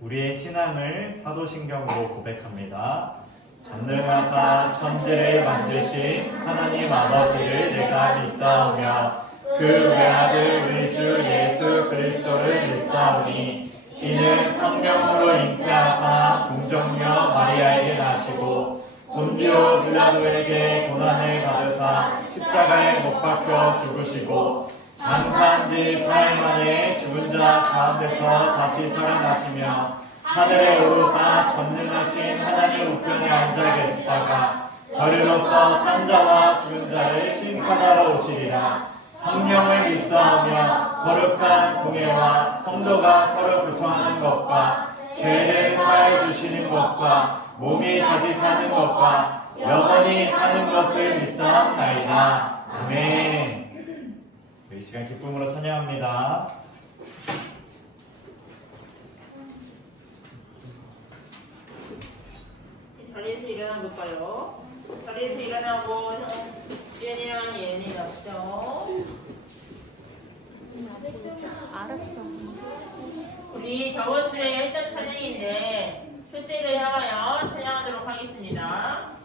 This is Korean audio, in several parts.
우리의 신앙을 사도신경으로 고백합니다. 전능하사 천지를 만드신 하나님 아버지를 내가 믿사오며 그 외아들 우리 주 예수 그리스도를 믿사오니 이는 성령으로 잉태하사 공정녀 마리아에게 나시고 본디오 빌라도에게 고난을 받으사 십자가에 못 박혀 죽으시고 장사한 지 사흘 만에 죽은 자 가운데서 다시 살아나시며 하늘에 오르사 전능하신 하나님 우편에 앉아 계시다가 저리로서 산자와 죽은 자를 심판하러 오시리라. 성령을 믿사오며 거룩한 공예와 성도가 서로 교통하는 것과 죄를 사해 주시는 것과 몸이 다시 사는 것과 영원히 사는 것을 믿사옵나이다. 아멘. 이 시간 기쁨으로 찬양합니다. 자리에서 일어나 볼까요? 자리에서 일어나고 예은이랑 예은이 잡죠. 알았어. 우리 저번 주에 했던 찬양인데 표제를 향하여 찬양하도록 하겠습니다.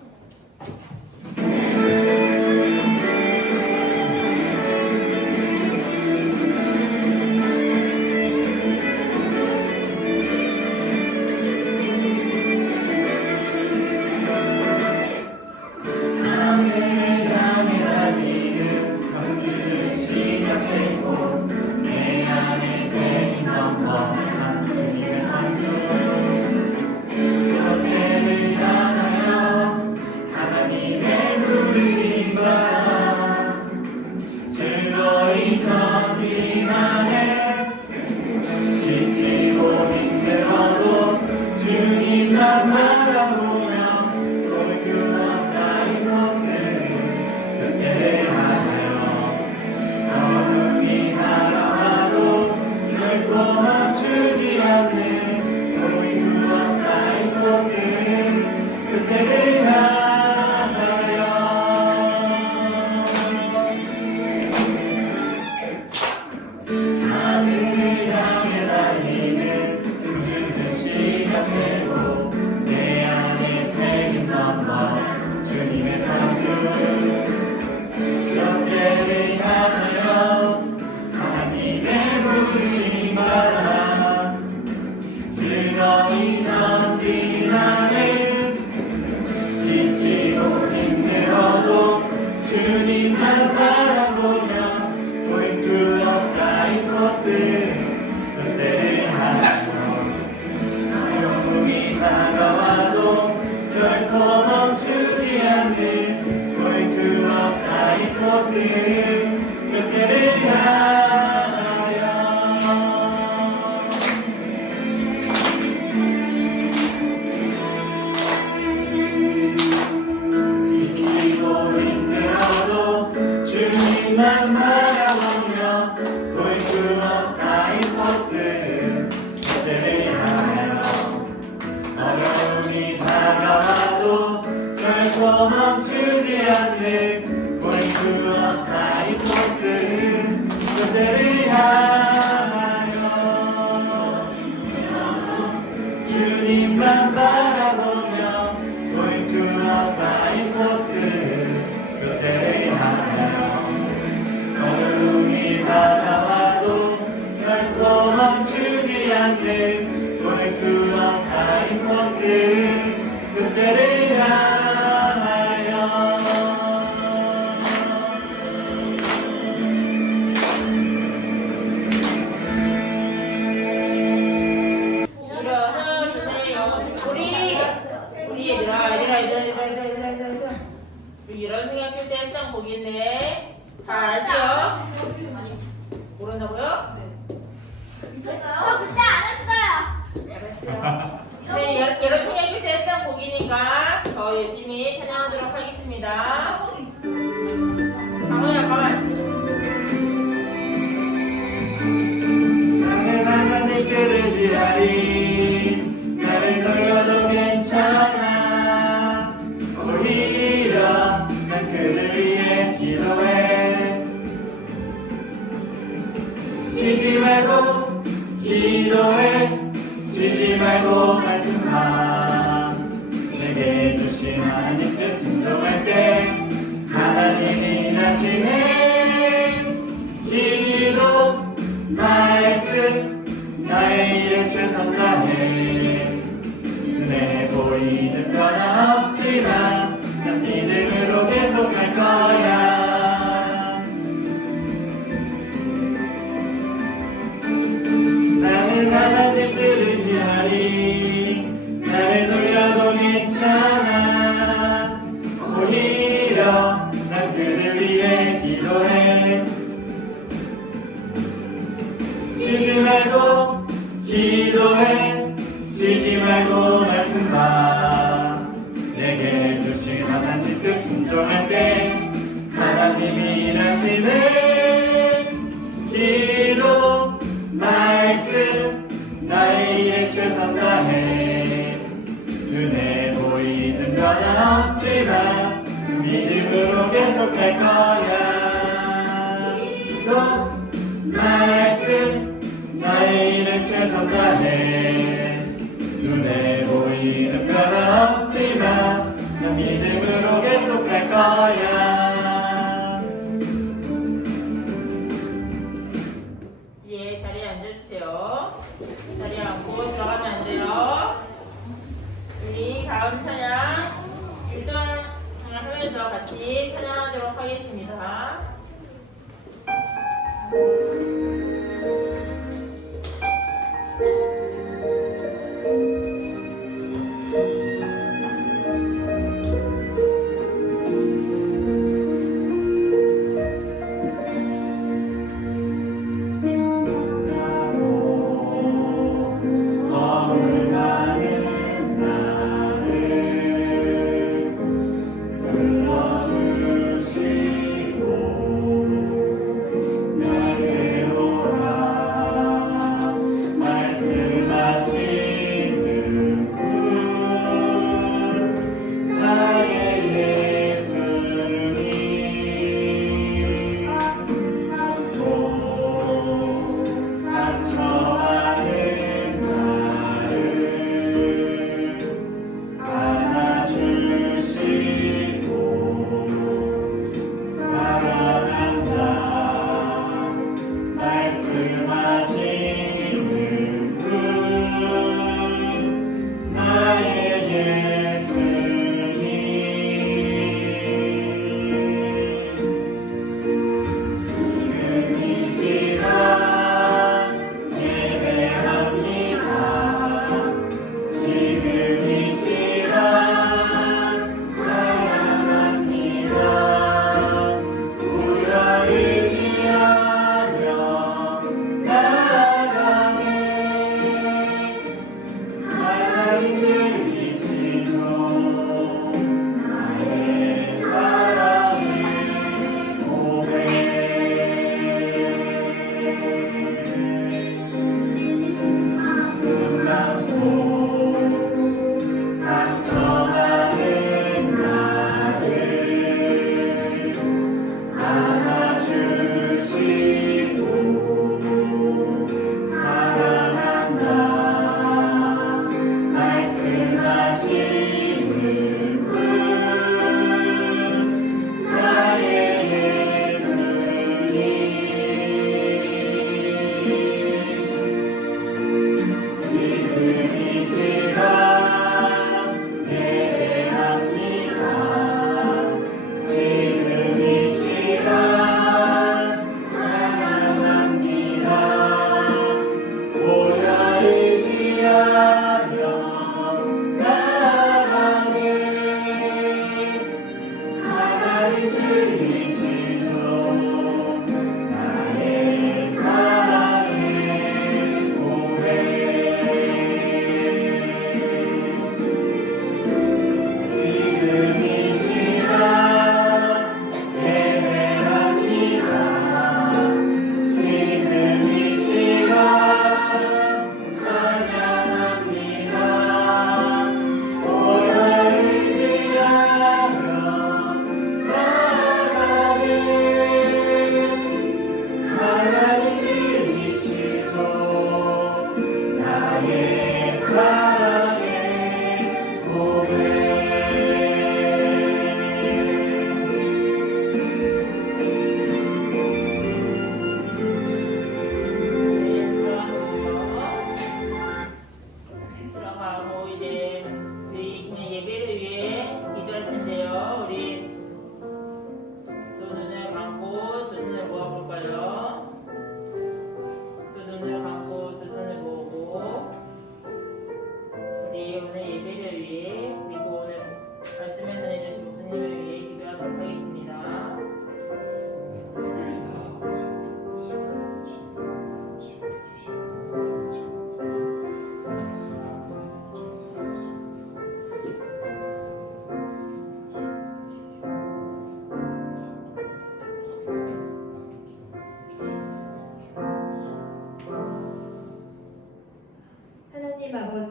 멈추지 않는 우리 둘러싸인 모습 그대를 향하여 주님만 바라보며 우리 둘러싸인 모습 그대를 향하여 어둠이 다가와도 결코 멈추지 않는 우리 둘러싸인 모습 그대를 향하여 이런 생각할 때 일단 보기인데 잘 알죠? 모른다고요? 저 그때 안 했어요. 알았어요. 네, 여러분 생각할 때 일단 보기니까 더 열심히 찬양하도록 하겠습니다. 가만히 가만히. 나는 하나님께 의지하리 나를 놀려도 괜찮아 오히려 난 그를 위해 기도해 쉬지 말고 말씀만 내게 주신 하나님께 순종할 때 하나님이 일하시네. 기도 말씀 나의 일에 최선 다해. 눈에 보이는 건 없지만 난 믿음으로 계속할 거야. 나는 하나님 들으지 하리. 나를 놀려도 괜찮아. 오히려 난 그를 위해 기도해. 쉬지 말고 기도해. 쉬지 말고 말씀 봐. 내게 주신 하나님 뜻 순종할 때 하나님이 일하시네. 기도 말씀 나의 일에 최선 다해. 눈에 보이는 건 없지만 그 믿음으로 계속할 거야. 기도 말씀 나의 일에 최선 다해. 눈에 보이는 건 없지만 난 믿음으로 계속할 거야. 예, 자리에 앉아주세요. 자리에 앉고 들어가면 안 돼요. 우리 다음 찬양 율동 하면서 같이 찬양하도록 하겠습니다. 불러주시고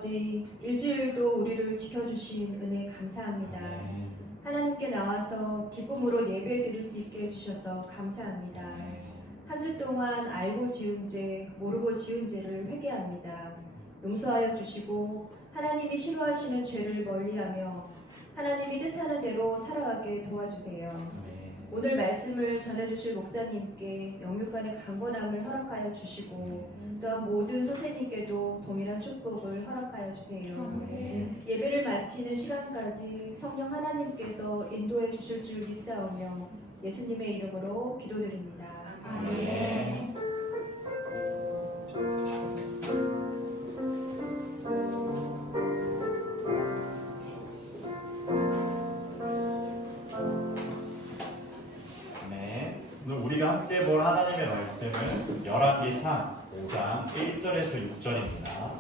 아버지, 일주일도 우리를 지켜주신 은혜 감사합니다. 하나님께 나와서 기쁨으로 예배드릴 수 있게 해주셔서 감사합니다. 한 주 동안 알고 지은 죄, 모르고 지은 죄를 회개합니다. 용서하여 주시고 하나님이 싫어하시는 죄를 멀리하며 하나님이 뜻하는 대로 살아가게 도와주세요. 오늘 말씀을 전해주실 목사님께 영육간의 강건함을 허락하여 주시고 또한 모든 선생님께도 동일한 축복을 허락하여 주세요. 예배를 마치는 시간까지 성령 하나님께서 인도해 주실 줄 믿사오며 예수님의 이름으로 기도드립니다. 아멘. 오늘 우리가 함께 볼 하나님의 말씀은 열왕기상 5장 1절에서 6절입니다.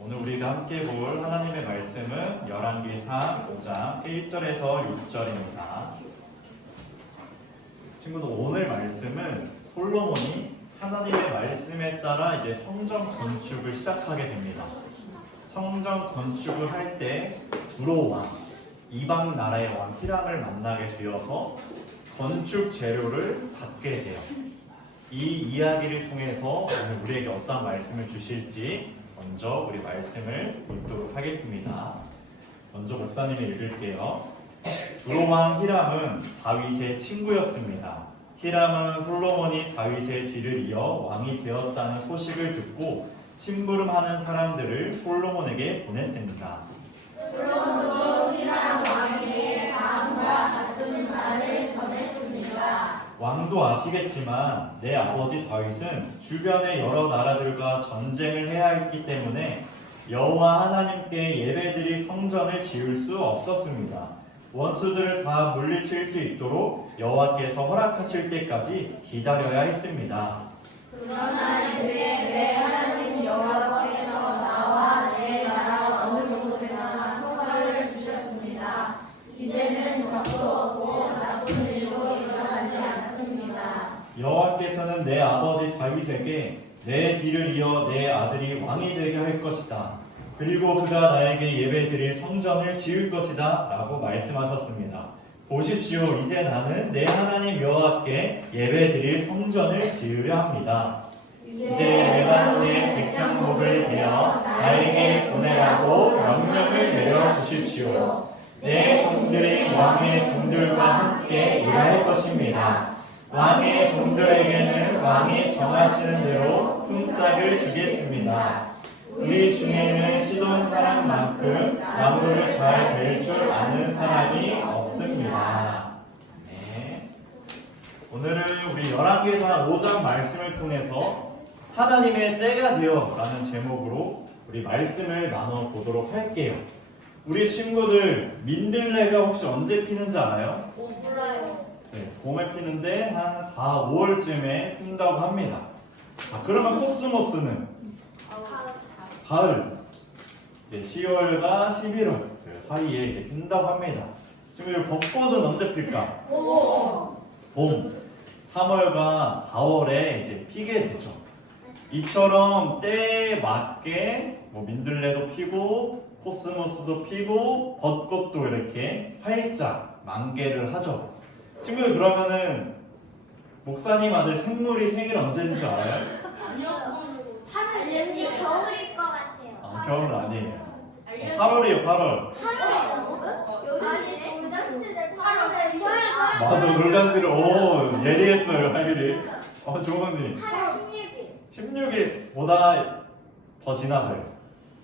오늘 우리가 함께 볼 하나님의 말씀은 열왕기상 5장 1절에서 6절입니다. 친구들, 오늘 말씀은 솔로몬이 하나님의 말씀에 따라 이제 성전 건축을 시작하게 됩니다. 성전 건축을 할 때 두로 왕, 이방 나라의 왕 히람을 만나게 되어서 건축 재료를 받게 돼요. 이 이야기를 통해서 오늘 우리에게 어떤 말씀을 주실지 먼저 우리 말씀을 읽도록 하겠습니다. 먼저 목사님이 읽을게요. 두로 왕 히람은 다윗의 친구였습니다. 히람은 솔로몬이 다윗의 뒤를 이어 왕이 되었다는 소식을 듣고 심부름하는 사람들을 솔로몬에게 보냈습니다. 솔로몬도 히람 왕에게 다음과 같은 말을 전했습니다. 왕도 아시겠지만 내 아버지 다윗은 주변의 여러 나라들과 전쟁을 해야 했기 때문에 여호와 하나님께 예배드릴 성전을 지을 수 없었습니다. 원수들을 다 물리칠 수 있도록 여호와께서 허락하실 때까지 기다려야 했습니다. 그러나 이제 내 하나님 여호와께서 나와 내 나라 어느 곳에나 평화를 주셨습니다. 이제는 적도 없고 나쁜 일도 일어나지 않습니다. 여호와께서는 내 아버지 다윗에게 내 뒤를 이어 내 아들이 왕이 되게 할 것이다. 그리고 그가 나에게 예배드릴 성전을 지을 것이다 라고 말씀하셨습니다. 보십시오. 이제 나는 내 하나님 여호와께 예배드릴 성전을 지으려 합니다. 이제 내가 내 백향목을 베어 나에게 보내라고 명령을 내려 주십시오. 내 종들이 왕의 종들과 함께 일할 것입니다. 왕의 종들에게는 왕이 정하시는 대로 품삯을 주겠습니다. 우리 중에는 시돈 사람만큼 나무를 잘 벨 줄 아는 사람이 없습니다. 네. 오늘은 우리 열왕기상 5장 말씀을 통해서 하나님의 때가 되어 라는 제목으로 우리 말씀을 나눠보도록 할게요. 우리 친구들 민들레가 혹시 언제 피는지 알아요? 몰라요. 네, 봄에 피는데 한 4, 5월쯤에 핀다고 합니다. 자, 그러면 코스모스는 가을, 이제 10월과 11월 그 사이에 이제 핀다고 합니다. 지금 벚꽃은 언제 필까? 봄, 3월과 4월에 이제 피게 되죠. 이처럼 때에 맞게 뭐 민들레도 피고 코스모스도 피고 벚꽃도 이렇게 활짝 만개를 하죠. 친구들, 그러면은 목사님 아들 생물이 생일 언제인 줄 알아요? 지금 겨울일 것 같아요. 아, 겨울은 아니에요. 8월이에요, 8월. 8월 맞아, 놀잔치를, 오, 예리했어요, 하길이. 조원님. 16일. 16일보다 더 지나서요.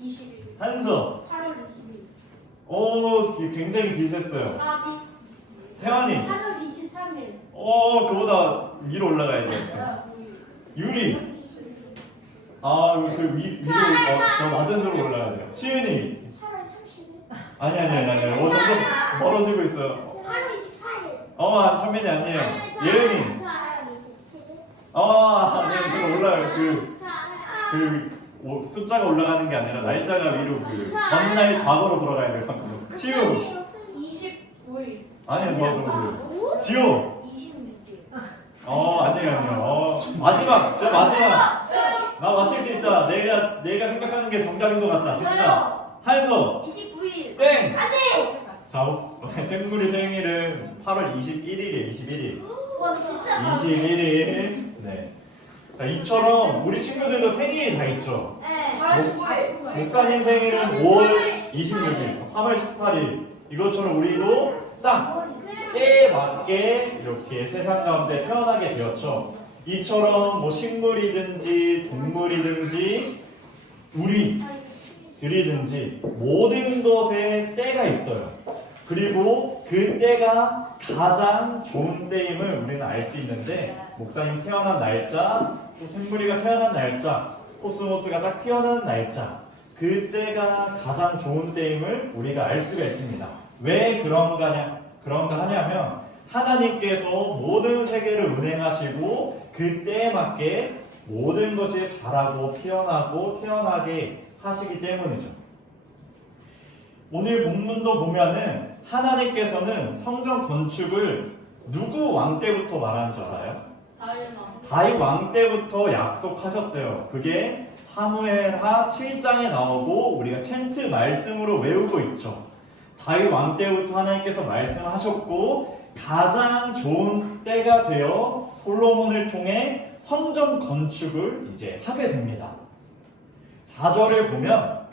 20일. 한서. 8월 20일. 오, 굉장히 비슷했어요. 태환이. 8월 23일. 그보다 위로 올라가야 돼요. 유리. 위로, 더 낮은 수로 올라가야 돼요. 시은이. 8월 30일. 아니. 점점 멀어지고 있어요. 8월 24일. 찬민이 아니에요. 예은이. 8월 27일. 네, 그거 올라요. 숫자가 올라가는 게 아니라 날짜가 위로 전날 과거로 돌아가야 돼요. 치우. 25일. 아니요, 더 지호. 26일. 아니에요. 마지막, 진짜 마지막. 나 맞힐 수 있다. 내가 생각하는 게 정답인 것 같다. 진짜. 한소. 29일. 땡. 안돼. 자, 생구리 생일은 8월 21일이에요. 21일. 와 진짜. 21일. 네. 자, 이처럼 우리 친구들도 생일이 다 있죠. 네. 목사님 생일은 5월 26일, 3월 18일. 이것처럼 우리도 딱 때에 맞게 이렇게 세상 가운데 태어나게 되었죠. 이처럼 뭐 식물이든지 동물이든지 우리들이든지 모든 것에 때가 있어요. 그리고 그 때가 가장 좋은 때임을 우리는 알 수 있는데, 목사님 태어난 날짜, 또 생구리가 태어난 날짜, 코스모스가 딱 피어나는 날짜, 그 때가 가장 좋은 때임을 우리가 알 수가 있습니다. 왜 그런가 하냐면 하나님께서 모든 세계를 운행하시고 그 때에 맞게 모든 것이 자라고 피어나고 태어나게 하시기 때문이죠. 오늘 본문도 보면은 하나님께서는 성전 건축을 누구 왕 때부터 말하는 줄 알아요? 다윗 왕 때부터 약속하셨어요. 그게 사무엘하 7장에 나오고 우리가 챈트 말씀으로 외우고 있죠. 다윗 왕 때부터 하나님께서 말씀하셨고 가장 좋은 때가 되어 솔로몬을 통해 성전 건축을 이제 하게 됩니다. 4절을 보면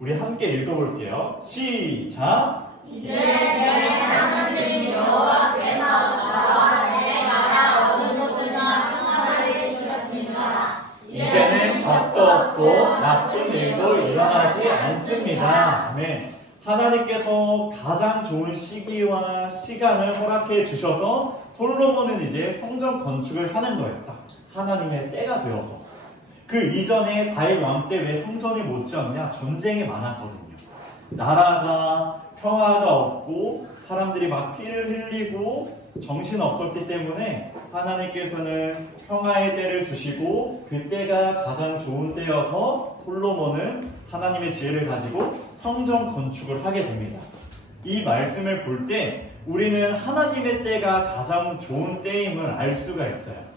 우리 함께 읽어볼게요. 시작. 이제 내 하나님 여호와께서 나와 내 나라 어느 곳이나 평안하게 주셨습니다. 이제는 적도 없고 나쁜 일도 일어나지 않습니다. 아멘. 하나님께서 가장 좋은 시기와 시간을 허락해 주셔서 솔로몬은 이제 성전 건축을 하는 거예요. 딱 하나님의 때가 되어서. 그 이전에 다윗 왕 때 왜 성전이 못 지었냐? 전쟁이 많았거든요. 나라가 평화가 없고 사람들이 막 피를 흘리고 정신 없었기 때문에 하나님께서는 평화의 때를 주시고 그 때가 가장 좋은 때여서 솔로몬은 하나님의 지혜를 가지고 성전 건축을 하게 됩니다. 이 말씀을 볼 때 우리는 하나님의 때가 가장 좋은 때임을 알 수가 있어요.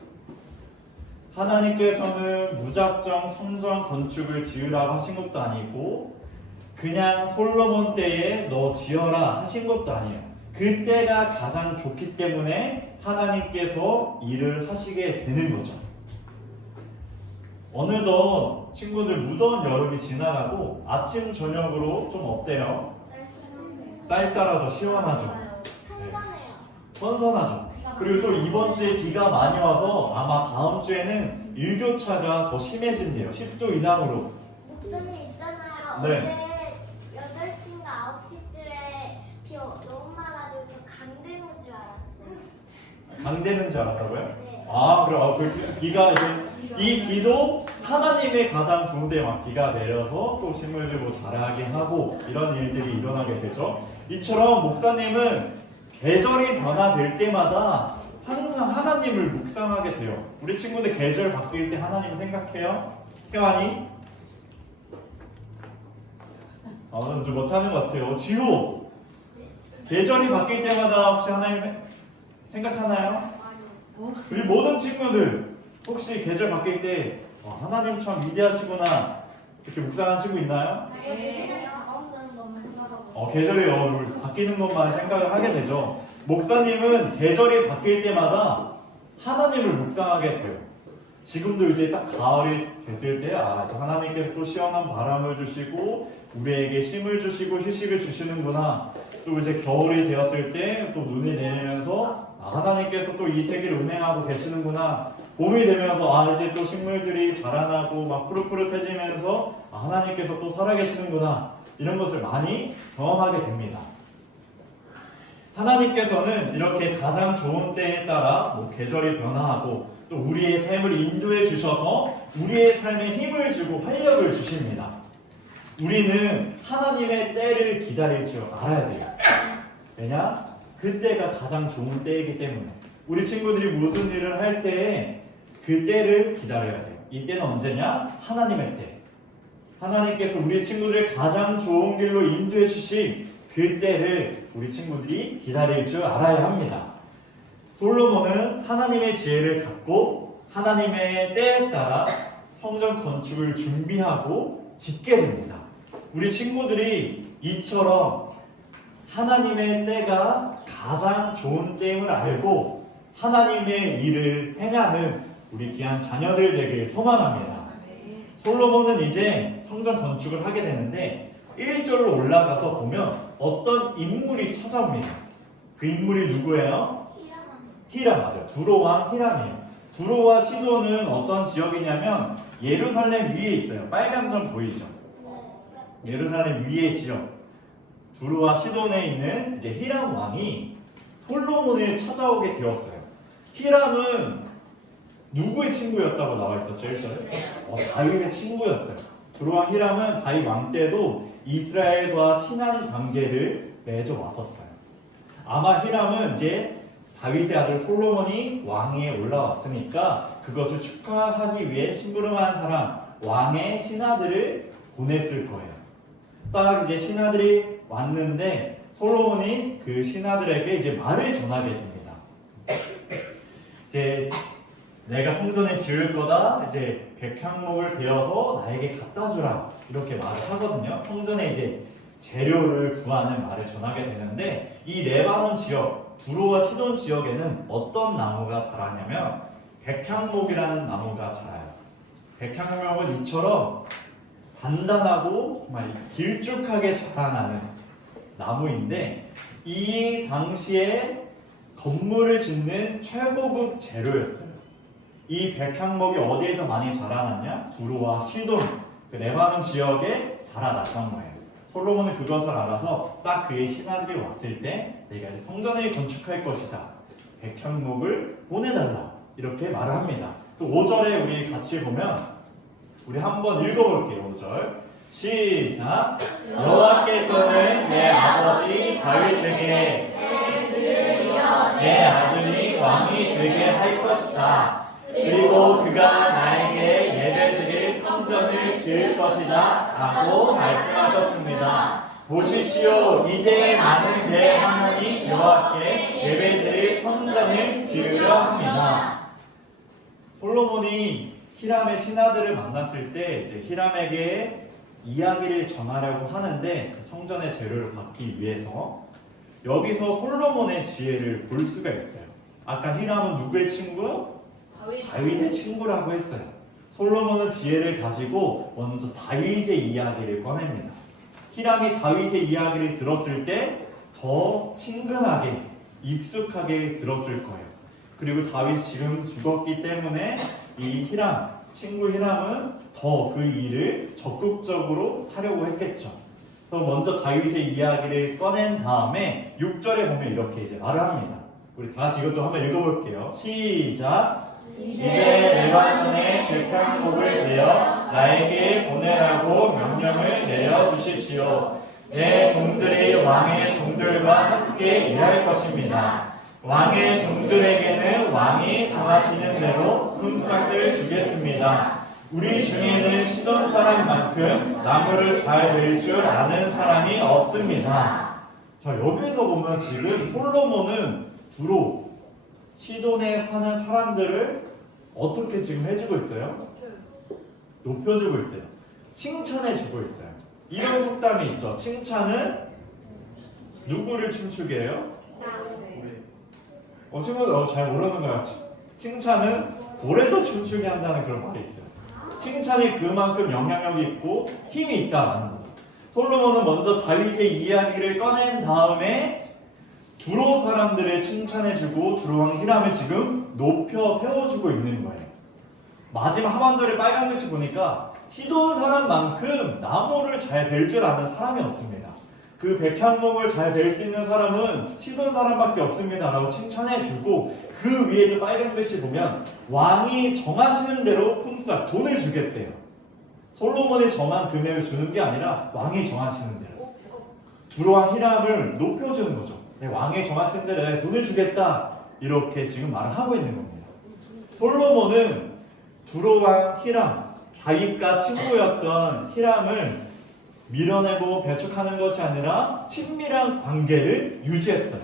하나님께서는 무작정 성전 건축을 지으라고 하신 것도 아니고 그냥 솔로몬 때에 너 지어라 하신 것도 아니에요. 그 때가 가장 좋기 때문에 하나님께서 일을 하시게 되는 거죠. 어느덧 친구들 무더운 여름이 지나가고 아침 저녁으로 좀 어때요? 쌀쌀하죠? 시원하죠? 선선하죠? 그리고 또 이번 주에 비가 많이 와서 아마 다음 주에는 일교차가 더 심해진대요. 10도 이상으로. 목사님 있잖아요. 네. 어제 8시인가 9시쯤에 비 너무 많아가지고 강되는 줄 알았어요. 강되는 줄 알았다고요? 네. 아, 그래. 그 비가 이제 이 비도 하나님의 가장 좋은 데에 막 비가 내려서 또 식물들 뭐 자라게 하고 이런 일들이 일어나게 되죠. 이처럼 목사님은 계절이 변화될 때마다 항상 하나님을 묵상하게 돼요. 우리 친구들 계절 바뀔 때 하나님 생각해요? 태환이? 좀 못하는 것 같아요. 지호! 계절이 바뀔 때마다 혹시 하나님 생각하나요? 우리 모든 친구들 혹시 계절 바뀔 때 하나님 참 위대하시구나 이렇게 묵상하시고 있나요? 계절이 바뀌는 것만 생각을 하게 되죠. 목사님은 계절이 바뀔 때마다 하나님을 묵상하게 돼요. 지금도 이제 딱 가을이 됐을 때 이제 하나님께서 또 시원한 바람을 주시고 우리에게 쉼을 주시고 휴식을 주시는구나. 또 이제 겨울이 되었을 때 또 눈이 내리면서 하나님께서 또 이 세계를 운행하고 계시는구나. 봄이 되면서 이제 또 식물들이 자라나고 막 푸릇푸릇해지면서 하나님께서 또 살아계시는구나. 이런 것을 많이 경험하게 됩니다. 하나님께서는 이렇게 가장 좋은 때에 따라 계절이 변화하고 또 우리의 삶을 인도해 주셔서 우리의 삶에 힘을 주고 활력을 주십니다. 우리는 하나님의 때를 기다릴 줄 알아야 돼요. 왜냐? 그 때가 가장 좋은 때이기 때문에. 우리 친구들이 무슨 일을 할 때에 그 때를 기다려야 돼요. 이 때는 언제냐? 하나님의 때. 하나님께서 우리 친구들을 가장 좋은 길로 인도해 주신 그 때를 우리 친구들이 기다릴 줄 알아야 합니다. 솔로몬은 하나님의 지혜를 갖고 하나님의 때에 따라 성전 건축을 준비하고 짓게 됩니다. 우리 친구들이 이처럼 하나님의 때가 가장 좋은 때임을 알고 하나님의 일을 행하는 우리 귀한 자녀들 되길 소망합니다. 솔로몬은 이제 성전 건축을 하게 되는데 1절로 올라가서 보면 어떤 인물이 찾아옵니다. 그 인물이 누구예요? 히람, 맞아요. 두로왕 히람이에요. 두로와 시돈은 어떤 지역이냐면 예루살렘 위에 있어요. 빨간 점 보이죠? 예루살렘 위의 지역. 두로와 시돈에 있는 이제 히람 왕이 솔로몬을 찾아오게 되었어요. 히람은 누구의 친구였다고 나와 있었죠? 1절에? 다윗의 친구였어요. 두로왕 히람은 다윗 왕 때도 이스라엘과 친한 관계를 맺어 왔었어요. 아마 히람은 이제 다윗의 아들 솔로몬이 왕위에 올라왔으니까 그것을 축하하기 위해 심부름한 사람, 왕의 신하들을 보냈을 거예요. 딱 이제 신하들이 왔는데 솔로몬이 그 신하들에게 이제 말을 전하게 됩니다. 이제 내가 성전을 지을 거다. 이제 백향목을 베어서 나에게 갖다 주라. 이렇게 말을 하거든요. 성전에 이제 재료를 구하는 말을 전하게 되는데 이 레바논 지역 두로와 시돈 지역에는 어떤 나무가 자라냐면 백향목이라는 나무가 자라요. 백향목은 이처럼 단단하고 정말 길쭉하게 자라나는 나무인데 이 당시에 건물을 짓는 최고급 재료였어요. 이 백향목이 어디에서 많이 자라났냐? 두로와 시돈, 그 레바논 지역에 자라났던 거예요. 솔로몬은 그것을 알아서 딱 그의 신하들이 왔을 때 내가 이제 성전을 건축할 것이다. 백향목을 보내달라. 이렇게 말을 합니다. 그래서 5절에 우리 같이 보면 우리 한번 읽어볼게요. 5절 시작. 여호와께서는 내 아버지 다윗에게 내 아들이 왕이 되게 할 것이다. 그리고 그가 나에게 예배드릴 성전을 지을 것이다 라고 말씀하셨습니다. 보십시오. 이제 나는 내 하나님 여호와께 예배드릴 성전을 지으려 합니다. 솔로몬이 히람의 신하들을 만났을 때 이제 히람에게 이야기를 전하려고 하는데 그 성전의 재료를 받기 위해서 여기서 솔로몬의 지혜를 볼 수가 있어요. 아까 히람은 누구의 친구? 다윗의 친구라고 했어요. 솔로몬은 지혜를 가지고 먼저 다윗의 이야기를 꺼냅니다. 히람이 다윗의 이야기를 들었을 때 더 친근하게 익숙하게 들었을 거예요. 그리고 다윗이 지금 죽었기 때문에 이 히람, 친구 히람은 더 그 일을 적극적으로 하려고 했겠죠. 그래서 먼저 다윗의 이야기를 꺼낸 다음에 6절에 보면 이렇게 이제 말을 합니다. 우리 다 같이 이것도 한번 읽어볼게요. 시작. 이제 레바논의 백향목을 베어 나에게 보내라고 명령을 내려주십시오. 내 종들이 왕의 종들과 함께 일할 것입니다. 왕의 종들에게는 왕이 정하시는 대로 품삯을 주겠습니다. 우리 중에는 시돈 사람만큼 나무를 잘 벨 줄 아는 사람이 없습니다. 자, 여기서 보면 지금 솔로몬은 두로 시돈에 사는 사람들을 어떻게 지금 해주고 있어요? 높여주고 있어요. 칭찬해주고 있어요. 이런 속담이 있죠. 칭찬은 누구를 춤추게 해요? 친구들 잘 모르는 거야. 칭찬은 고래도 춤추게 한다는 그런 말이 있어요. 칭찬이 그만큼 영향력이 있고 힘이 있다라는 거죠. 솔로몬은 먼저 다윗의 이야기를 꺼낸 다음에 두로 사람들을 칭찬해주고 두로왕 히람을 지금 높여 세워주고 있는 거예요. 마지막 하반절에 빨간 글씨 보니까 시돈 사람만큼 나무를 잘 벨 줄 아는 사람이 없습니다. 그 백향목을 잘 벨 수 있는 사람은 시돈 사람밖에 없습니다 라고 칭찬해주고 그 위에도 빨간 글씨 보면 왕이 정하시는 대로 품삯, 돈을 주겠대요. 솔로몬이 정한 금액을 주는 게 아니라 왕이 정하시는 대로 두로왕 히람을 높여주는 거죠. 왕이 정하신 대로 내가 돈을 주겠다 이렇게 지금 말을 하고 있는 겁니다. 솔로몬은 두로왕 히람, 다윗과 친구였던 히람을 밀어내고 배척하는 것이 아니라 친밀한 관계를 유지했어요.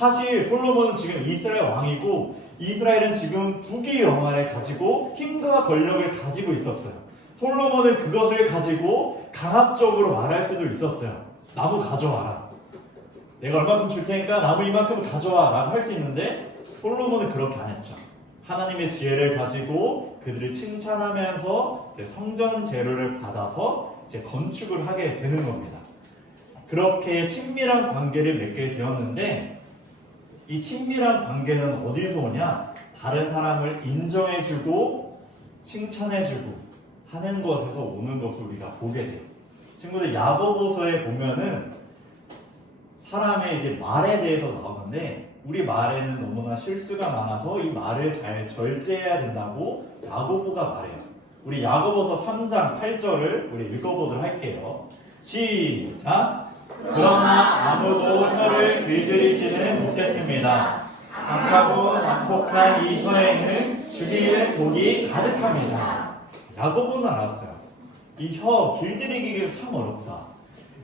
사실 솔로몬은 지금 이스라엘 왕이고 이스라엘은 지금 북의 영화를 가지고 힘과 권력을 가지고 있었어요. 솔로몬은 그것을 가지고 강압적으로 말할 수도 있었어요. 나무 가져와라. 내가 얼마큼 줄 테니까 나무 이만큼 가져와 라고 할 수 있는데 솔로몬은 그렇게 안 했죠. 하나님의 지혜를 가지고 그들을 칭찬하면서 이제 성전 재료를 받아서 이제 건축을 하게 되는 겁니다. 그렇게 친밀한 관계를 맺게 되었는데 이 친밀한 관계는 어디서 오냐? 다른 사람을 인정해주고 칭찬해주고 하는 것에서 오는 것을 우리가 보게 돼요. 친구들 야고보서에 보면은 사람의 이제 말에 대해서 나오는데 우리 말에는 너무나 실수가 많아서 이 말을 잘 절제해야 된다고 야고보가 말해요. 우리 야고보서 3장 8절을 우리 읽어보도록 할게요. 시작! 그러나 아무도 혀를 길들이지는 못했습니다. 악하고 난폭한 이 혀에는 죽이는 독이 가득합니다. 야고보는 알았어요. 이 혀 길들이기가 참 어렵다.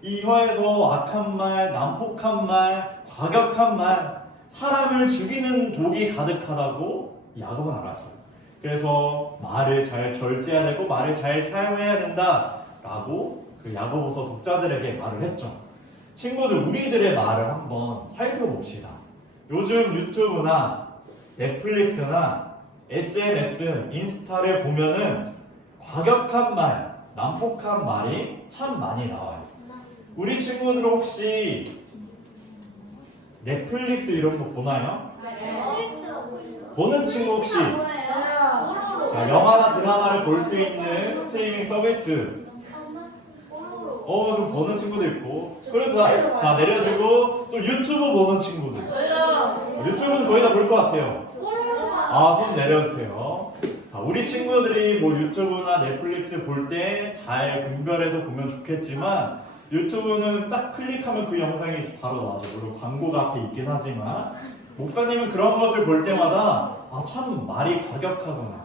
이 혀에서 악한 말, 난폭한 말, 과격한 말, 사람을 죽이는 독이 가득하다고 야고보는 알았어요. 그래서 말을 잘 절제해야 되고 말을 잘 사용해야 된다라고 그 야고보서 독자들에게 말을 했죠. 친구들, 우리들의 말을 한번 살펴봅시다. 요즘 유튜브나 넷플릭스나 SNS, 인스타를 보면은 과격한 말, 난폭한 말이 참 많이 나와요. 우리 친구들은 혹시 넷플릭스 이런 거 보나요? 보는 친구 혹시 자, 영화나 드라마를 볼 수 있는 스트리밍 서비스 좀 보는 친구도 있고 그리고 자 내려주고 또 유튜브 보는 친구들 유튜브는 거의 다 볼 것 같아요. 손 내려주세요. 우리 친구들이 뭐 유튜브나 넷플릭스 볼 때 잘 분별해서 보면 좋겠지만 유튜브는 딱 클릭하면 그 영상이 바로 나와요. 물론 광고가 앞에 있긴 하지만 목사님은 그런 것을 볼 때마다 참 말이 과격하구나.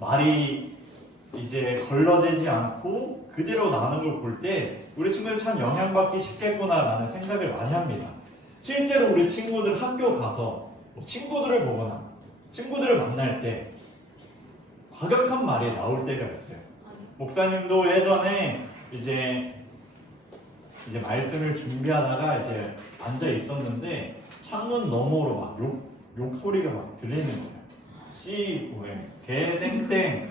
말이 이제 걸러지지 않고 그대로 나오는 걸 볼 때 우리 친구들 참 영향받기 쉽겠구나라는 생각을 많이 합니다. 실제로 우리 친구들 학교 가서 친구들을 보거나 친구들을 만날 때 과격한 말이 나올 때가 있어요. 목사님도 예전에 이제 말씀을 준비하다가 이제 앉아 있었는데 창문 너머로 막 욕 소리가 막 들리는 거예요. 개땡땡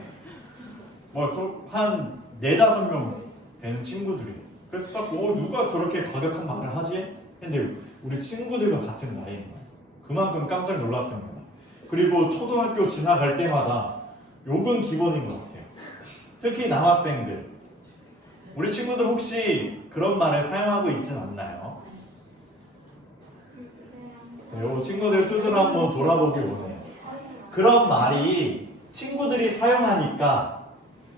한 4-5명 되는 친구들이. 그래서 딱 누가 그렇게 과격한 말을 하지? 근데 우리 친구들과 같은 나이인 거예요. 그만큼 깜짝 놀랐습니다. 그리고 초등학교 지나갈 때마다 욕은 기본인 것 같아요. 특히 남학생들. 우리 친구들 혹시 그런 말을 사용하고 있진 않나요? 네, 친구들 스스로 한번 돌아보기 원해요. 그런 말이 친구들이 사용하니까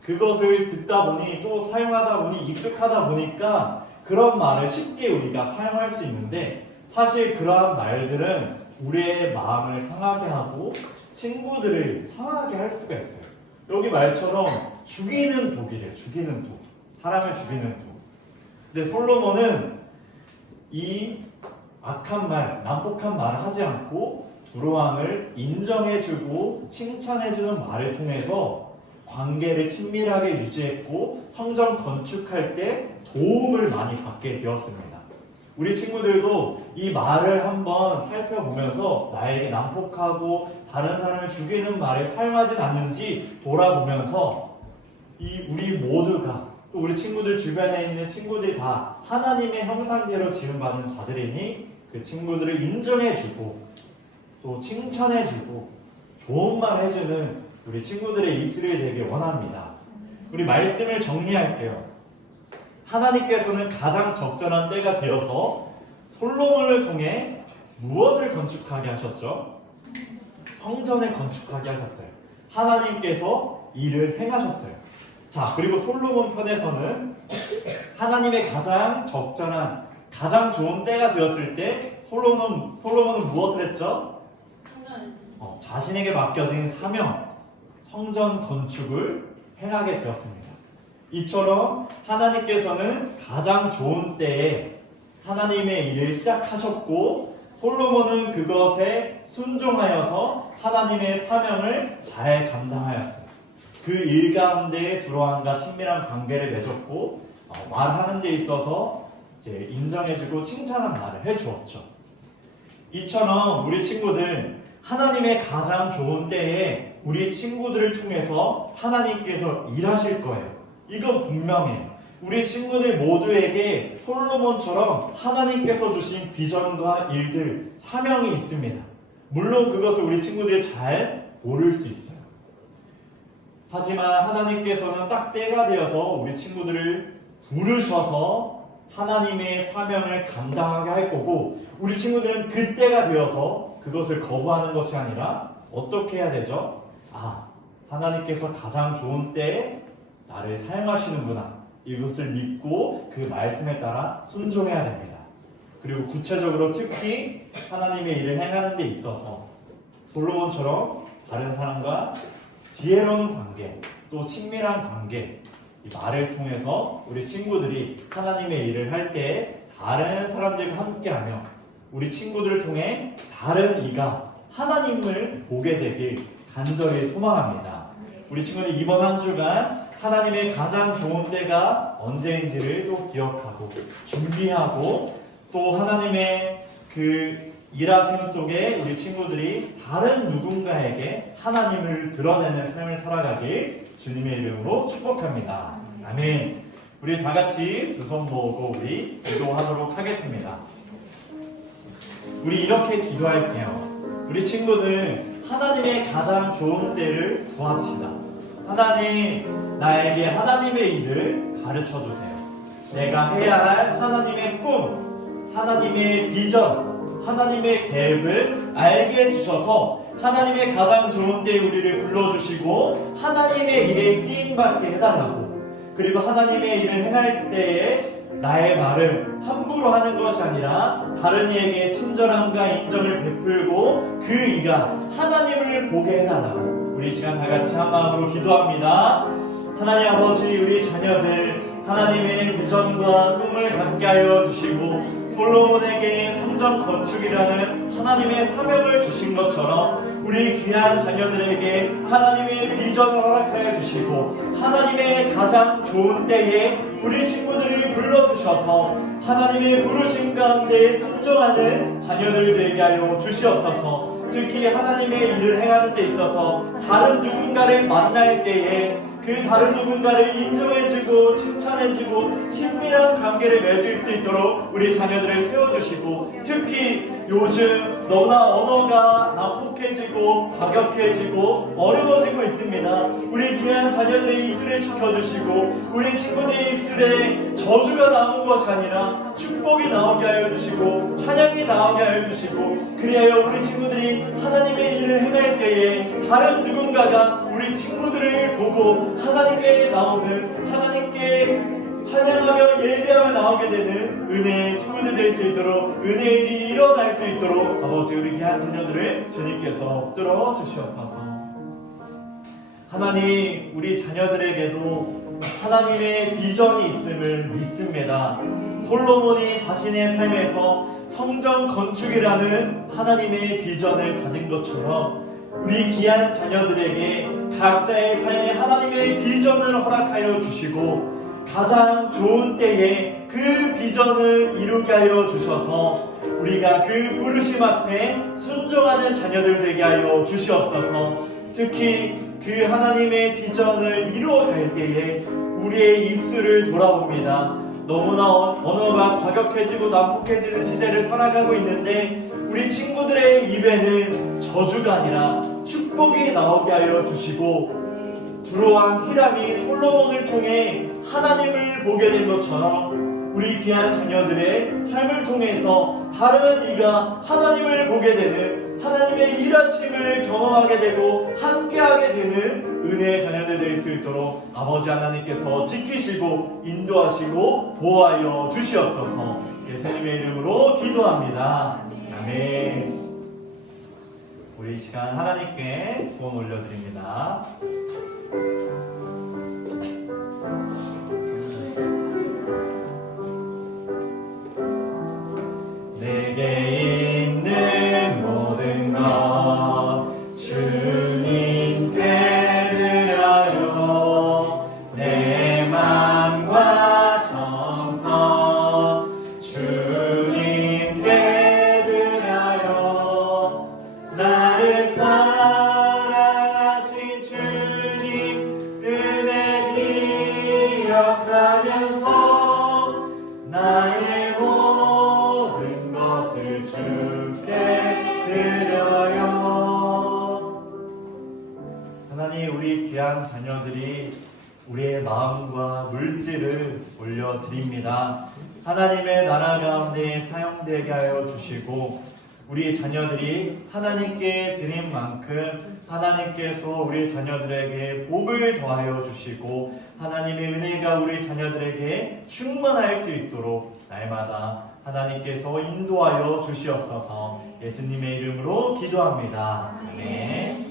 그것을 듣다 보니 또 사용하다 보니 익숙하다 보니까 그런 말을 쉽게 우리가 사용할 수 있는데 사실 그러한 말들은 우리의 마음을 상하게 하고 친구들을 상하게 할 수가 있어요. 여기 말처럼 죽이는 독이래요. 죽이는 독. 사람을 죽이는 독. 근데 솔로몬은 이 악한 말, 난폭한 말을 하지 않고 두로왕을 인정해주고 칭찬해주는 말을 통해서 관계를 친밀하게 유지했고 성전 건축할 때 도움을 많이 받게 되었습니다. 우리 친구들도 이 말을 한번 살펴보면서 나에게 난폭하고 다른 사람을 죽이는 말을 사용하진 않는지 돌아보면서 우리 모두가 또 우리 친구들 주변에 있는 친구들이 다 하나님의 형상대로 지음받은 자들이니 그 친구들을 인정해주고 또 칭찬해주고 좋은 말 해주는 우리 친구들의 입술이 되길 원합니다. 우리 말씀을 정리할게요. 하나님께서는 가장 적절한 때가 되어서 솔로몬을 통해 무엇을 건축하게 하셨죠? 성전을 건축하게 하셨어요. 하나님께서 일을 행하셨어요. 자, 그리고 솔로몬 편에서는 하나님의 가장 적절한, 가장 좋은 때가 되었을 때 솔로몬은 무엇을 했죠? 자신에게 맡겨진 사명, 성전 건축을 행하게 되었습니다. 이처럼 하나님께서는 가장 좋은 때에 하나님의 일을 시작하셨고 솔로몬은 그것에 순종하여서 하나님의 사명을 잘 감당하였어요. 그 일 가운데 두로안과 친밀한 관계를 맺었고 말하는 데 있어서 이제 인정해주고 칭찬한 말을 해주었죠. 이처럼 우리 친구들 하나님의 가장 좋은 때에 우리 친구들을 통해서 하나님께서 일하실 거예요. 이건 분명해요. 우리 친구들 모두에게 솔로몬처럼 하나님께서 주신 비전과 일들, 사명이 있습니다. 물론 그것을 우리 친구들이 잘 모를 수 있어요. 하지만 하나님께서는 딱 때가 되어서 우리 친구들을 부르셔서 하나님의 사명을 감당하게 할 거고, 우리 친구들은 그때가 되어서 그것을 거부하는 것이 아니라 어떻게 해야 되죠? 하나님께서 가장 좋은 때에 나를 사용하시는구나, 이것을 믿고 그 말씀에 따라 순종해야 됩니다. 그리고 구체적으로 특히 하나님의 일을 행하는 데 있어서 솔로몬처럼 다른 사람과 지혜로운 관계, 또 친밀한 관계, 이 말을 통해서 우리 친구들이 하나님의 일을 할 때 다른 사람들과 함께하며 우리 친구들을 통해 다른 이가 하나님을 보게 되길 간절히 소망합니다. 우리 친구들 이번 한 주간 하나님의 가장 좋은 때가 언제인지를 또 기억하고 준비하고, 또 하나님의 그 일하심 속에 우리 친구들이 다른 누군가에게 하나님을 드러내는 삶을 살아가길 주님의 이름으로 축복합니다. 아멘. 우리 다 같이 두 손 모으고 우리 기도하도록 하겠습니다. 우리 이렇게 기도할게요. 우리 친구들 하나님의 가장 좋은 때를 구합시다. 하나님, 나에게 하나님의 일을 가르쳐 주세요. 내가 해야 할 하나님의 꿈, 하나님의 비전, 하나님의 계획을 알게 해주셔서 하나님의 가장 좋은 때에 우리를 불러주시고 하나님의 일에 쓰임받게 해달라고, 그리고 하나님의 일을 행할 때에 나의 말을 함부로 하는 것이 아니라 다른 이에게 친절함과 인정을 베풀고 그 이가 하나님을 보게 해달라고 우리 시간 다 같이 한 마음으로 기도합니다. 하나님 아버지, 우리 자녀들 하나님의 비전과 꿈을 갖게 하여 주시고 솔로몬에게 성전 건축이라는 하나님의 사명을 주신 것처럼 우리 귀한 자녀들에게 하나님의 비전을 허락하여 주시고 하나님의 가장 좋은 때에 우리 친구들을 불러주셔서 하나님의 부르심 가운데 순종하는 자녀들 되게 하여 주시옵소서. 특히 하나님의 일을 행하는 데 있어서 다른 누군가를 만날 때에 그 다른 누군가를 인정해주고 칭찬해주고 친밀한 관계를 맺을 수 있도록 우리 자녀들을 세워주시고, 특히 요즘 너무나 언어가 난폭해지고 과격해지고 어려워지고 있습니다. 우리 귀한 자녀들의 입술을 지켜주시고 우리 친구들의 입술에 저주가 나오는 것이 아니라 축복이 나오게 하여 주시고 찬양이 나오게 하여 주시고, 그리하여 우리 친구들이 하나님의 일을 행할 때에 다른 누군가가 우리 친구들을 보고 하나님께 나오는, 하나님께 찬양하며 예배하며 나오게 되는 은혜의 친구들 될 수 있도록, 은혜의 일이 일어날 수 있도록 아버지, 우리 귀한 자녀들을 주님께서 붙들어 주시옵소서. 하나님, 우리 자녀들에게도 하나님의 비전이 있음을 믿습니다. 솔로몬이 자신의 삶에서 성전 건축이라는 하나님의 비전을 받은 것처럼 우리 귀한 자녀들에게 각자의 삶에 하나님의 비전을 허락하여 주시고 가장 좋은 때에 그 비전을 이루게 하여 주셔서 우리가 그 부르심 앞에 순종하는 자녀들 되게 하여 주시옵소서. 특히 그 하나님의 비전을 이루어갈 때에 우리의 입술을 돌아봅니다. 너무나 언어가 과격해지고 난폭해지는 시대를 살아가고 있는데 우리 친구들의 입에는 저주가 아니라 축복이 나오게 하여 주시고, 두로왕 히람이 솔로몬을 통해 하나님을 보게 된 것처럼 우리 귀한 자녀들의 삶을 통해서 다른 이가 하나님을 보게 되는, 하나님의 일하심을 경험하게 되고 함께하게 되는 은혜의 자녀들 될 수 있도록 아버지 하나님께서 지키시고 인도하시고 보호하여 주시옵소서. 예수님의 이름으로 기도합니다. 아멘. 우리 시간 하나님께 구원 올려드립니다. 내게 있는 우리의 마음과 물질을 올려드립니다. 하나님의 나라 가운데 사용되게 하여 주시고 우리 자녀들이 하나님께 드린 만큼 하나님께서 우리 자녀들에게 복을 더하여 주시고 하나님의 은혜가 우리 자녀들에게 충만할 수 있도록 날마다 하나님께서 인도하여 주시옵소서. 예수님의 이름으로 기도합니다. 아멘.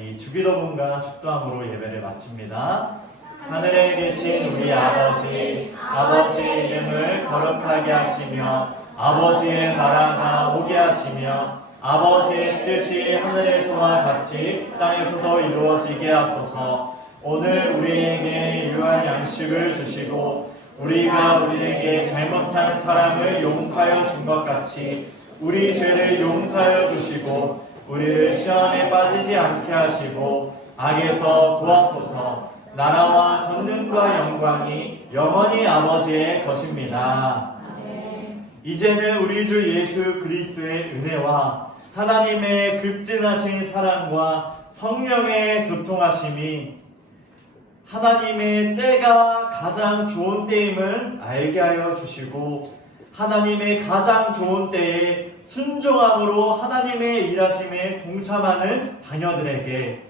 이 주기도문과 축도함으로 예배를 마칩니다. 하늘에 계신 우리 아버지, 아버지의 이름을 거룩하게 하시며 아버지의 나라가 오게 하시며 아버지의 뜻이 하늘에서와 같이 땅에서도 이루어지게 하소서. 오늘 우리에게 일용할 양식을 주시고 우리가 우리에게 잘못한 사람을 용서하여 준 것 같이 우리 죄를 용서하여 주시고 우리를 시험에 빠지지 않게 하시고 악에서 구하소서. 나라와 권능과 영광이 영원히 아버지의 것입니다. 이제는 우리 주 예수 그리스도의 은혜와 하나님의 극진하신 사랑과 성령의 교통하심이 하나님의 때가 가장 좋은 때임을 알게 하여 주시고 하나님의 가장 좋은 때에 순종함으로 하나님의 일하심에 동참하는 자녀들에게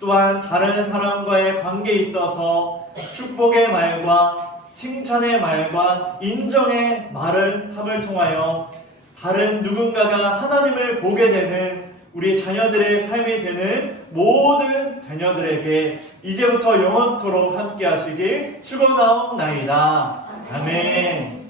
또한 다른 사람과의 관계에 있어서 축복의 말과 칭찬의 말과 인정의 말을 함을 통하여 다른 누군가가 하나님을 보게 되는 우리 자녀들의 삶이 되는 모든 자녀들에게 이제부터 영원토록 함께 하시길 축원하옵나이다. 아멘.